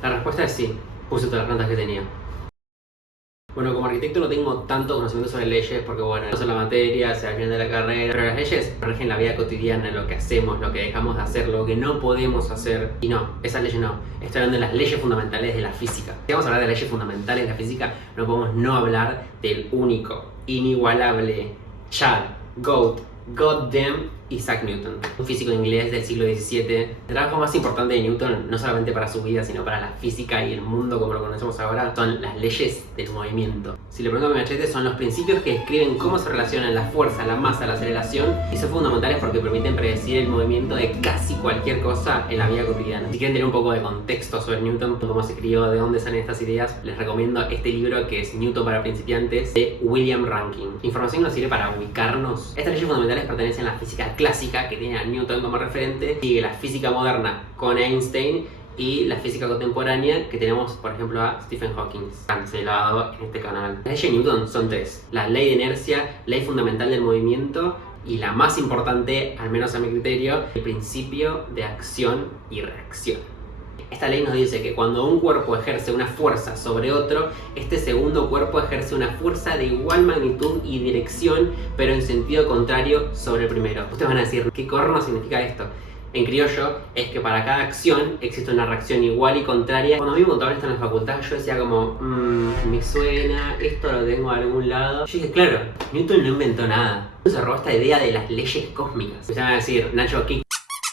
La respuesta es sí, puse todas las plantas que tenía. Bueno, como arquitecto no tengo tanto conocimiento sobre leyes porque, bueno, no sé la materia, sea al final de la carrera, pero las leyes rigen la vida cotidiana, lo que hacemos, lo que dejamos de hacer, lo que no podemos hacer. Y no, esas leyes no. Estoy hablando de las leyes fundamentales de la física. Si vamos a hablar de leyes fundamentales de la física, no podemos no hablar del único, inigualable, goddamn Isaac Newton, un físico inglés del siglo XVII. El trabajo más importante de Newton, no solamente para su vida, sino para la física y el mundo como lo conocemos ahora, son las leyes del movimiento. Si le pregunto a mi machete, son los principios que describen cómo se relacionan la fuerza, la masa, la aceleración, y son fundamentales porque permiten predecir el movimiento de casi cualquier cosa en la vida cotidiana. Si quieren tener un poco de contexto sobre Newton, cómo se crió, de dónde salen estas ideas, les recomiendo este libro que es Newton para principiantes, de William Rankin. Información que nos sirve para ubicarnos. Estas leyes fundamentales pertenecen a la física clásica, que tiene a Newton como referente, sigue la física moderna con Einstein y la física contemporánea, que tenemos por ejemplo a Stephen Hawking, cancelado en este canal. Las leyes de Newton son tres: la ley de inercia, ley fundamental del movimiento y la más importante, al menos a mi criterio, el principio de acción y reacción. Esta ley nos dice que cuando un cuerpo ejerce una fuerza sobre otro, este segundo cuerpo ejerce una fuerza de igual magnitud y dirección, pero en sentido contrario sobre el primero. Ustedes van a decir, ¿qué corno significa esto? En criollo es que para cada acción existe una reacción igual y contraria. Cuando a mí me contaban esto en la facultad, yo decía como, me suena, esto lo tengo de algún lado. Yo dije, claro, Newton no inventó nada. Se robó esta idea de las leyes cósmicas. Me van a decir, Nacho, ¿qué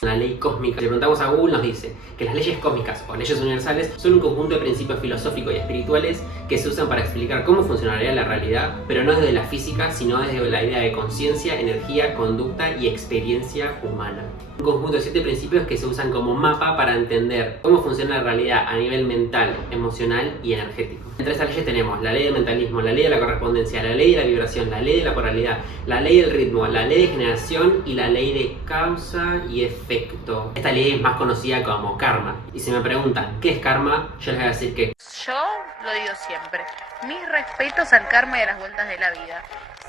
la ley cósmica? Si le preguntamos a Google, nos dice que las leyes cósmicas o leyes universales son un conjunto de principios filosóficos y espirituales que se usan para explicar cómo funcionaría la realidad, pero no desde la física, sino desde la idea de conciencia, energía, conducta y experiencia humana. Un conjunto de 7 principios que se usan como mapa para entender cómo funciona la realidad a nivel mental, emocional y energético. Entre estas leyes tenemos la ley del mentalismo, la ley de la correspondencia, la ley de la vibración, la ley de la polaridad, la ley del ritmo, la ley de generación y la ley de causa y efecto. Esta ley es más conocida como karma. Y si me preguntan ¿qué es karma?, yo les voy a decir que yo lo digo siempre, mis respetos al karma y a las vueltas de la vida.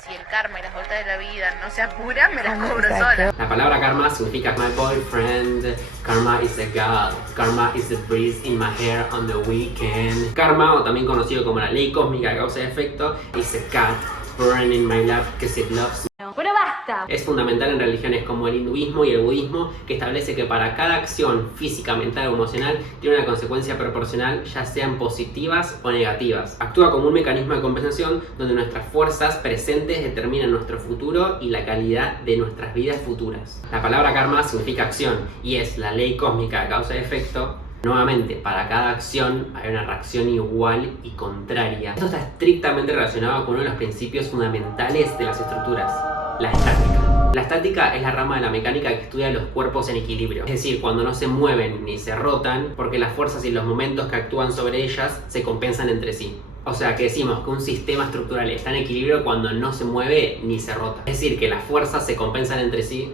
Si el karma y las vueltas de la vida no se apuran, me las cobro sola. la palabra karma significa my boyfriend, karma is a god, karma is the breeze in my hair on the weekend. Karma, o también conocido como la ley cósmica de causa y efecto, is a cat burning in my lap because it loves me. Pero basta. Es fundamental en religiones como el hinduismo y el budismo, que establece que para cada acción física, mental o emocional tiene una consecuencia proporcional, ya sean positivas o negativas. Actúa como un mecanismo de compensación donde nuestras fuerzas presentes determinan nuestro futuro y la calidad de nuestras vidas futuras. La palabra karma significa acción y es la ley cósmica de causa y efecto. Nuevamente, para cada acción hay una reacción igual y contraria. Esto está estrictamente relacionado con uno de los principios fundamentales de las estructuras: la estática. La estática es la rama de la mecánica que estudia los cuerpos en equilibrio, es decir, cuando no se mueven ni se rotan, porque las fuerzas y los momentos que actúan sobre ellas se compensan entre sí. O sea que decimos que un sistema estructural está en equilibrio cuando no se mueve ni se rota. Es decir, que las fuerzas se compensan entre sí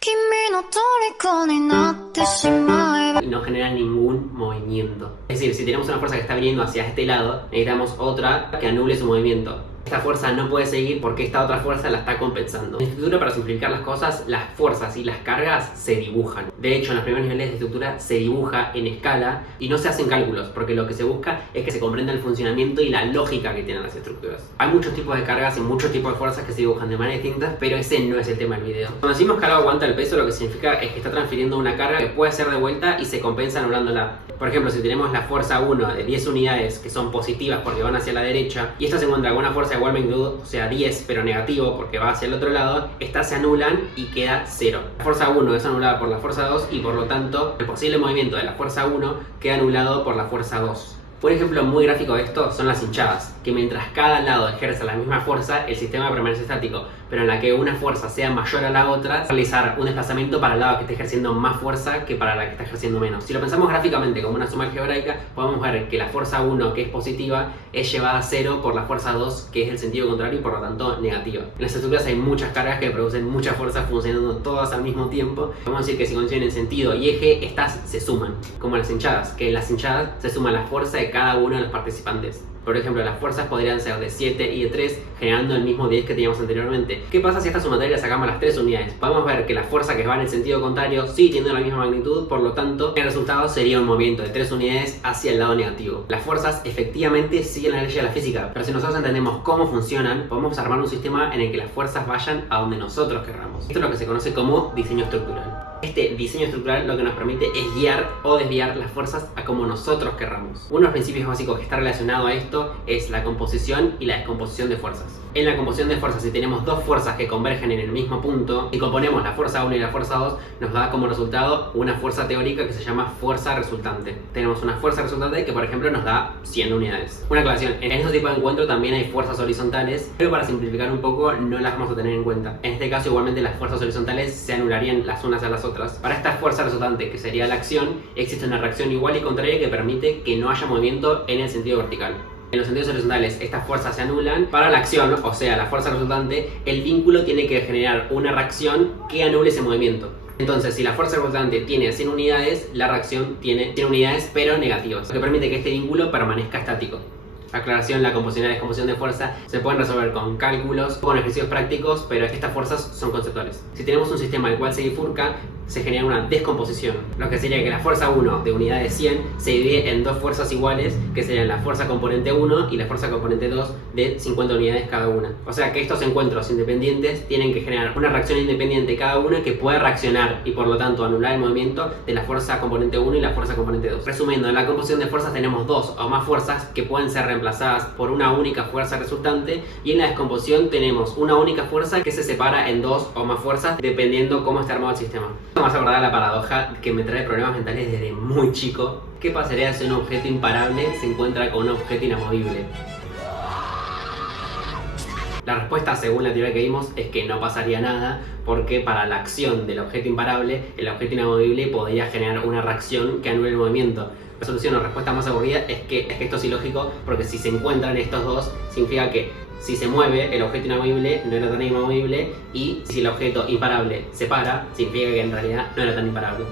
y no generan ningún movimiento. Es decir, si tenemos una fuerza que está viniendo hacia este lado, necesitamos otra que anule su movimiento. Esta fuerza no puede seguir porque esta otra fuerza la está compensando. En estructura, para simplificar las cosas, las fuerzas y las cargas se dibujan. De hecho, en los primeros niveles de estructura se dibuja en escala y no se hacen cálculos, porque lo que se busca es que se comprenda el funcionamiento y la lógica que tienen las estructuras. Hay muchos tipos de cargas y muchos tipos de fuerzas que se dibujan de manera distinta, pero ese no es el tema del video. Cuando decimos que algo aguanta el peso, lo que significa es que está transfiriendo una carga que puede ser de vuelta y se compensa anulándola. Por ejemplo, si tenemos la fuerza 1 de 10 unidades que son positivas porque van hacia la derecha y esta se encuentra con una fuerza de igual magnitud, o sea 10 pero negativo porque va hacia el otro lado, estas se anulan y queda 0. La fuerza 1 es anulada por la fuerza 2 y por lo tanto el posible movimiento de la fuerza 1 queda anulado por la fuerza 2. Un ejemplo muy gráfico de esto son las hinchadas, que mientras cada lado ejerza la misma fuerza, el sistema permanece estático, pero en la que una fuerza sea mayor a la otra, realizar un desplazamiento para el lado que esté ejerciendo más fuerza que para la que está ejerciendo menos. Si lo pensamos gráficamente como una suma algebraica, podemos ver que la fuerza 1, que es positiva, es llevada a 0 por la fuerza 2, que es el sentido contrario y por lo tanto negativa. En las estructuras hay muchas cargas que producen mucha fuerza funcionando todas al mismo tiempo. Podemos decir que si coinciden en sentido y eje, estas se suman, como las hinchadas, que en las hinchadas se suma la fuerza de cada uno de los participantes. Por ejemplo, las fuerzas podrían ser de 7 y de 3, generando el mismo 10 que teníamos anteriormente. ¿Qué pasa si a esta sumatoria le sacamos las 3 unidades? Podemos ver que la fuerza que va en el sentido contrario sí tiene la misma magnitud, por lo tanto, el resultado sería un movimiento de 3 unidades hacia el lado negativo. Las fuerzas efectivamente siguen la ley de la física, pero si nosotros entendemos cómo funcionan, podemos armar un sistema en el que las fuerzas vayan a donde nosotros querramos. Esto es lo que se conoce como diseño estructural. Este diseño estructural lo que nos permite es guiar o desviar las fuerzas a como nosotros querramos. Uno de los principios básicos que está relacionado a esto es la composición y la descomposición de fuerzas. En la composición de fuerzas, si tenemos dos fuerzas que convergen en el mismo punto y componemos la fuerza 1 y la fuerza 2, nos da como resultado una fuerza teórica que se llama fuerza resultante. Tenemos una fuerza resultante que, por ejemplo, nos da 100 unidades. Una aclaración, en este tipo de encuentro también hay fuerzas horizontales, pero para simplificar un poco no las vamos a tener en cuenta. En este caso, igualmente, las fuerzas horizontales se anularían las unas a las otras. Para esta fuerza resultante, que sería la acción, existe una reacción igual y contraria que permite que no haya movimiento en el sentido vertical. En los sentidos horizontales estas fuerzas se anulan. Para la acción, o sea, la fuerza resultante, el vínculo tiene que generar una reacción que anule ese movimiento. Entonces, si la fuerza resultante tiene 100 unidades, la reacción tiene 100 unidades pero negativas, lo que permite que este vínculo permanezca estático. Aclaración, la composición y la descomposición de fuerza se pueden resolver con cálculos o con ejercicios prácticos, pero estas fuerzas son conceptuales. Si tenemos un sistema el cual se bifurca, se genera una descomposición, lo que sería que la fuerza 1 de unidad de 100 se divide en dos fuerzas iguales, que serían la fuerza componente 1 y la fuerza componente 2 de 50 unidades cada una. O sea que estos encuentros independientes tienen que generar una reacción independiente cada una que pueda reaccionar y por lo tanto anular el movimiento de la fuerza componente 1 y la fuerza componente 2. Resumiendo, en la composición de fuerzas tenemos dos o más fuerzas que pueden ser reemplazadas por una única fuerza resultante, y en la descomposición tenemos una única fuerza que se separa en dos o más fuerzas dependiendo cómo está armado el sistema. Esto me hace acordar la paradoja que me trae problemas mentales desde muy chico. ¿Qué pasaría si un objeto imparable se encuentra con un objeto inamovible? La respuesta, según la teoría que vimos, es que no pasaría nada, porque para la acción del objeto imparable, el objeto inamovible podría generar una reacción que anule el movimiento. La solución o respuesta más aburrida es que esto es ilógico, porque si se encuentran estos dos, significa que si se mueve el objeto inamovible no era tan inamovible, y si el objeto imparable se para, significa que en realidad no era tan imparable.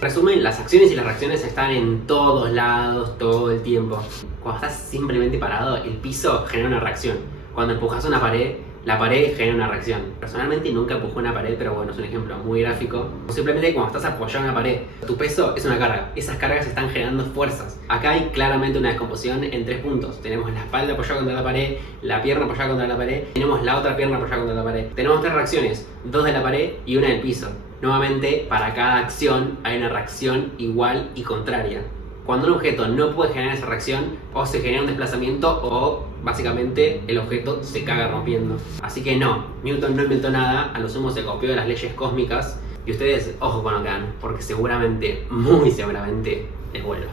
Resumen, las acciones y las reacciones están en todos lados, todo el tiempo. Cuando estás simplemente parado, el piso genera una reacción. Cuando empujas una pared, la pared genera una reacción. Personalmente nunca empujé una pared, pero bueno, es un ejemplo muy gráfico. O simplemente cuando estás apoyado en una pared, tu peso es una carga. Esas cargas están generando fuerzas. Acá hay claramente una descomposición en 3 puntos. Tenemos la espalda apoyada contra la pared, la pierna apoyada contra la pared, tenemos la otra pierna apoyada contra la pared. Tenemos 3 reacciones, 2 de la pared y una del piso. Nuevamente, para cada acción hay una reacción igual y contraria. Cuando un objeto no puede generar esa reacción, o se genera un desplazamiento o básicamente el objeto se caga rompiendo. Así que no, Newton no inventó nada, a lo sumo se copió de las leyes cósmicas, y ustedes ojo con lo que hagan, porque seguramente, muy seguramente, les vuelva.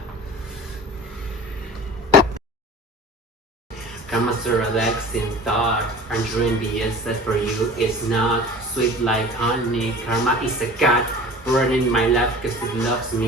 Karma relaxing thought and dream BS that for you is not sweet like honey. Karma is a cat burning my lap because it loves me.